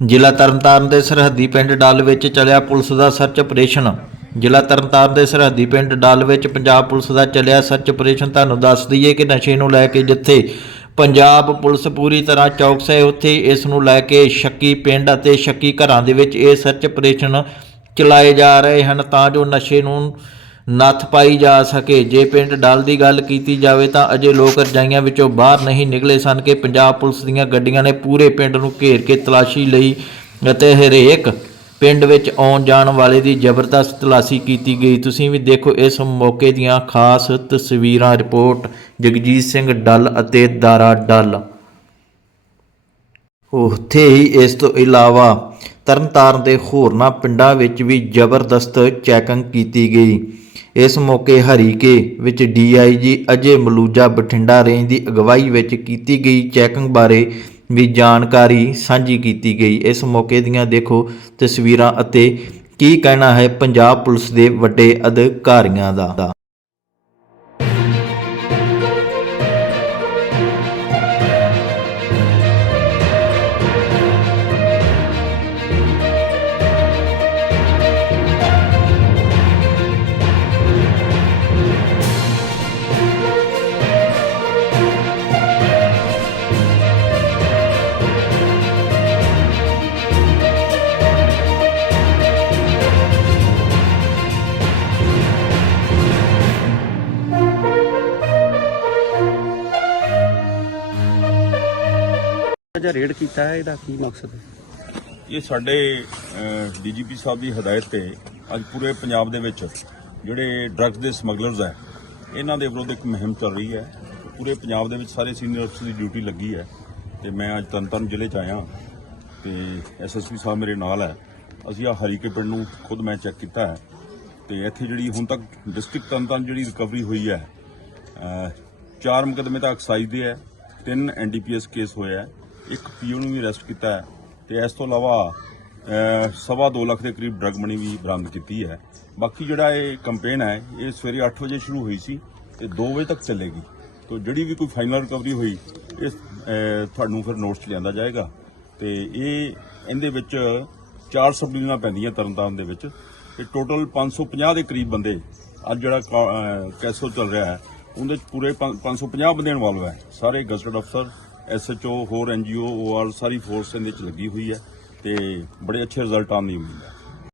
ਜ਼ਿਲ੍ਹਾ ਤਰਨਤਾਰਨ ਦੇ ਸਰਹੱਦੀ ਪਿੰਡ ਡੱਲ ਵਿੱਚ ਚੱਲਿਆ ਪੁਲਿਸ ਦਾ ਸਰਚ ਆਪਰੇਸ਼ਨ। ਜ਼ਿਲ੍ਹਾ ਤਰਨਤਾਰਨ ਦੇ ਸਰਹੱਦੀ ਪਿੰਡ ਡੱਲ ਵਿੱਚ ਪੰਜਾਬ ਪੁਲਿਸ ਦਾ ਚੱਲਿਆ ਸਰਚ ਆਪਰੇਸ਼ਨ। ਤੁਹਾਨੂੰ ਦੱਸ ਦਈਏ ਕਿ ਨਸ਼ੇ ਨੂੰ ਲੈ ਕੇ ਜਿੱਥੇ ਪੰਜਾਬ ਪੁਲਿਸ ਪੂਰੀ ਤਰ੍ਹਾਂ ਚੌਕਸ ਹੈ, ਉੱਥੇ ਇਸ ਨੂੰ ਲੈ ਕੇ ਸ਼ੱਕੀ ਪਿੰਡ ਅਤੇ ਸ਼ੱਕੀ ਘਰਾਂ ਦੇ ਵਿੱਚ ਇਹ ਸਰਚ ਆਪਰੇਸ਼ਨ ਚਲਾਏ ਜਾ ਰਹੇ ਹਨ। ਤਾਂ ਜੋ ਨਸ਼ੇ ਨੂੰ ਨੱਥ ਪਾਈ ਜਾ ਸਕੇ। ਜੇ ਪਿੰਡ ਡਲ ਦੀ ਗੱਲ ਕੀਤੀ ਜਾਵੇ ਤਾਂ ਅਜੇ ਲੋਕ ਰਜਾਈਆਂ ਵਿੱਚੋਂ ਬਾਹਰ ਨਹੀਂ ਨਿਕਲੇ ਸਨ ਕਿ ਪੰਜਾਬ ਪੁਲਿਸ ਦੀਆਂ ਗੱਡੀਆਂ ਨੇ ਪੂਰੇ ਪਿੰਡ ਨੂੰ ਘੇਰ ਕੇ ਤਲਾਸ਼ੀ ਲਈ ਅਤੇ ਹਰੇਕ ਪਿੰਡ ਵਿੱਚ ਆਉਣ ਜਾਣ ਵਾਲੇ ਦੀ ਜ਼ਬਰਦਸਤ ਤਲਾਸ਼ੀ ਕੀਤੀ ਗਈ। ਤੁਸੀਂ ਵੀ ਦੇਖੋ ਇਸ ਮੌਕੇ ਦੀਆਂ ਖਾਸ ਤਸਵੀਰਾਂ। ਰਿਪੋਰਟ ਜਗਜੀਤ ਸਿੰਘ ਡੱਲ ਅਤੇ ਦਾਰਾ ਡੱਲ। ਉੱਥੇ ਹੀ ਇਸ ਤੋਂ ਇਲਾਵਾ ਤਰਨਤਾਰਨ ਦੇ ਹੋਰਨਾਂ ਪਿੰਡਾਂ ਵਿੱਚ ਵੀ ਜ਼ਬਰਦਸਤ ਚੈਕਿੰਗ ਕੀਤੀ ਗਈ। ਇਸ ਮੌਕੇ ਹਰੀਕੇ ਵਿੱਚ D I G Ajay Maluja Bathinda range ਦੀ ਅਗਵਾਈ ਵਿੱਚ ਕੀਤੀ ਗਈ ਚੈਕਿੰਗ ਬਾਰੇ ਵੀ ਜਾਣਕਾਰੀ ਸਾਂਝੀ ਕੀਤੀ ਗਈ। ਇਸ ਮੌਕੇ ਦੀਆਂ ਦੇਖੋ ਤਸਵੀਰਾਂ ਅਤੇ ਕੀ ਕਹਿਣਾ ਹੈ ਪੰਜਾਬ ਪੁਲਿਸ ਦੇ ਵੱਡੇ ਅਧਿਕਾਰੀਆਂ ਦਾ। ਜਿਹੜਾ ਰੇਡ ਕੀਤਾ ਹੈ? ਇਹਦਾ ਕੀ ਮਕਸਦ ਹੈ? ਇਹ ਸਾਡੇ ਡੀਜੀਪੀ ਸਾਹਿਬ ਦੀ ਹਦਾਇਤ ਤੇ ਅੱਜ ਪੂਰੇ ਪੰਜਾਬ ਦੇ ਵਿੱਚ ਜਿਹੜੇ ਡਰੱਗਸ ਦੇ ਸਮਗਲਰਸ ਹੈ, ਇਹਨਾਂ ਦੇ ਵਿਰੁੱਧ ਇੱਕ ਮੁਹਿੰਮ ਚੱਲ ਰਹੀ ਹੈ। ਪੂਰੇ ਪੰਜਾਬ ਦੇ ਵਿੱਚ ਸਾਰੇ ਸੀਨੀਅਰ ਅਫਸਰ ਦੀ ਡਿਊਟੀ ਲੱਗੀ ਹੈ ਤੇ ਮੈਂ ਅੱਜ ਤਰਨਤਾਰਨ ਜ਼ਿਲ੍ਹੇ 'ਚ ਆਇਆ ਤੇ ਐਸਐਸਪੀ ਸਾਹਿਬ ਮੇਰੇ ਨਾਲ ਹੈ। ਅਸੀਂ ਆ ਹਰੀਕੇ ਪਿੰਡ ਨੂੰ ਖੁਦ ਮੈਂ ਚੈੱਕ ਕੀਤਾ ਹੈ ਤੇ ਇੱਥੇ ਜਿਹੜੀ ਹੁਣ ਤੱਕ ਡਿਸਟ੍ਰਿਕਟ ਤਰਨਤਾਰਨ ਜਿਹੜੀ ਰਿਕਵਰੀ ਹੋਈ ਹੈ ਚਾਰ ਮੁਕਦਮੇ ਤਾਂ ਐਕਸਾਈਜ਼ ਦੇ ਹੈ, ਤਿੰਨ ਐਨਡੀਪੀਐਸ ਕੇਸ ਹੋਇਆ ਹੈ। ਇੱਕ ਪੀਓ ਨੂੰ ਵੀ ਅਰੈਸਟ ਕੀਤਾ ਹੈ ਤੇ ਇਸ ਤੋਂ ਇਲਾਵਾ ਸਵਾ ਦੋ ਲੱਖ ਦੇ ਕਰੀਬ ਡਰਗ ਮਨੀ ਵੀ ਬਰਾਮਦ ਕੀਤੀ ਹੈ। ਬਾਕੀ ਜਿਹੜਾ ਇਹ ਕੰਪੇਨ ਹੈ ਇਹ ਸਵੇਰੇ 8 ਵਜੇ ਸ਼ੁਰੂ ਹੋਈ ਸੀ ਤੇ 2 ਵਜੇ ਤੱਕ ਚੱਲੇਗੀ। ਤੋਂ ਜਿਹੜੀ ਵੀ ਕੋਈ ਫਾਈਨਲ ਰਿਕਵਰੀ ਹੋਈ ਇਸ ਤੁਹਾਨੂੰ ਫਿਰ ਨੋਟਸ 'ਚ ਲਿਆਂਦਾ ਜਾਏਗਾ। ਤੇ ਇਹ ਇਹਦੇ ਵਿੱਚ ਚਾਰ ਸਬ ਡਿਵੀਜ਼ਨਾਂ ਪੈਂਦੀਆਂ ਤਰਨਤਾਰਨ ਦੇ ਵਿੱਚ। ਤੇ ਟੋਟਲ 550 ਦੇ ਕਰੀਬ ਬੰਦੇ ਅੱਜ ਜਿਹੜਾ ਕਾ- ਅਹ, ਚੱਲ ਰਿਹਾ ਹੈ ਉਹਦੇ ਚ ਪੂਰੇ ਪੰਜ- 550 ਬੰਦੇ ਇਨਵੋਲਵ ਹੈ। ਸਾਰੇ ਗਸਟਡ ਅਫਸਰ ਐਸਐਚਓ ਹੋਰ ਐਨਜੀਓ ਓਆਰ ਸਾਰੀ ਫੋਰਸ ਇਹਦੇ ਚ ਲੱਗੀ ਹੋਈ ਹੈ ਤੇ ਬੜੇ ਅੱਛੇ ਰਿਜ਼ਲਟ ਆਉਣ ਦੀ ਉਮੀਦ ਹੈ।